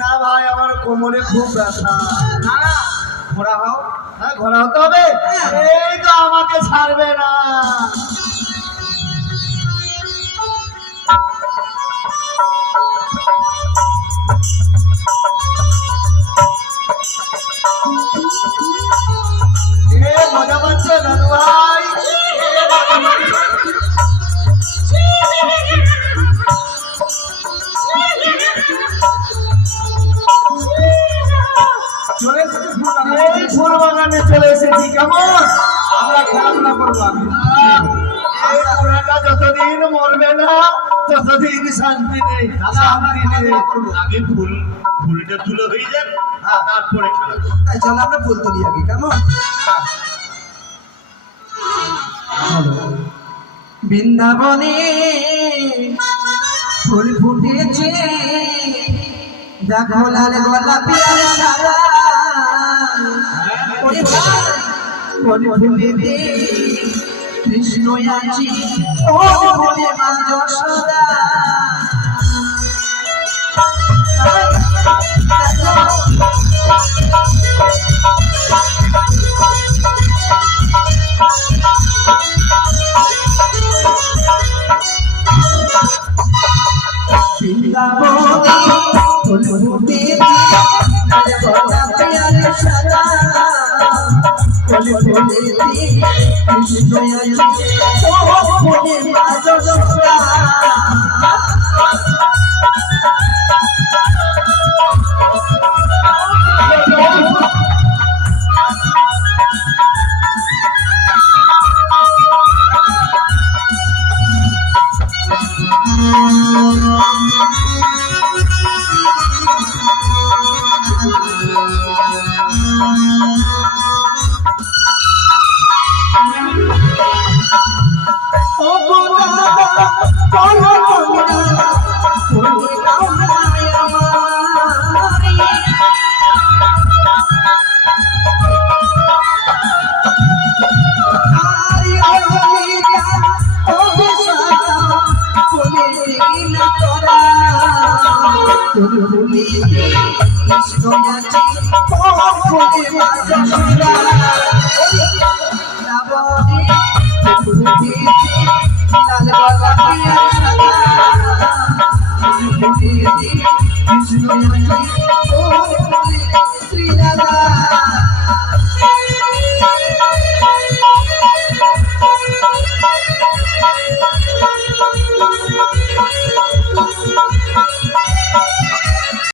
না ভাই আমার কোমরে খুব ব্যথা। না ঘোড়া হও। হ্যাঁ ঘোরা হতে হবে। এই তো আমাকে ছাড়বে না। মজা পাচ্ছে দাদু ভাই। এই ফুল বাগানে চলে এসেছি। কেমন আমরা খেলাধুলা করবো আগে। এই ঘোড়াটা যতদিন মরবে না ততদিন শান্তি নেই। শান্তি নেই। আগে ফুলটা তুলে হয়ে যান, তারপরে খেলা করব। তাই চলো আমরা ফুল তুলি আগে, কেমন? বৃন্দাবনে ফুল ফুটেছে, দেখো লাল গোলাপি আর সাদা। ওরে ভাই, কোন ফুলেতে কৃষ্ণ আছে, কোন ফুলে মা যশোদা। বৃন্দাবনে ফুল ফুটেছে, লাল গোলাপি আর সাদা। কোন ফুলেতে কৃষ্ণ আছে, কোন ফুলে মা যশোদা। Krishna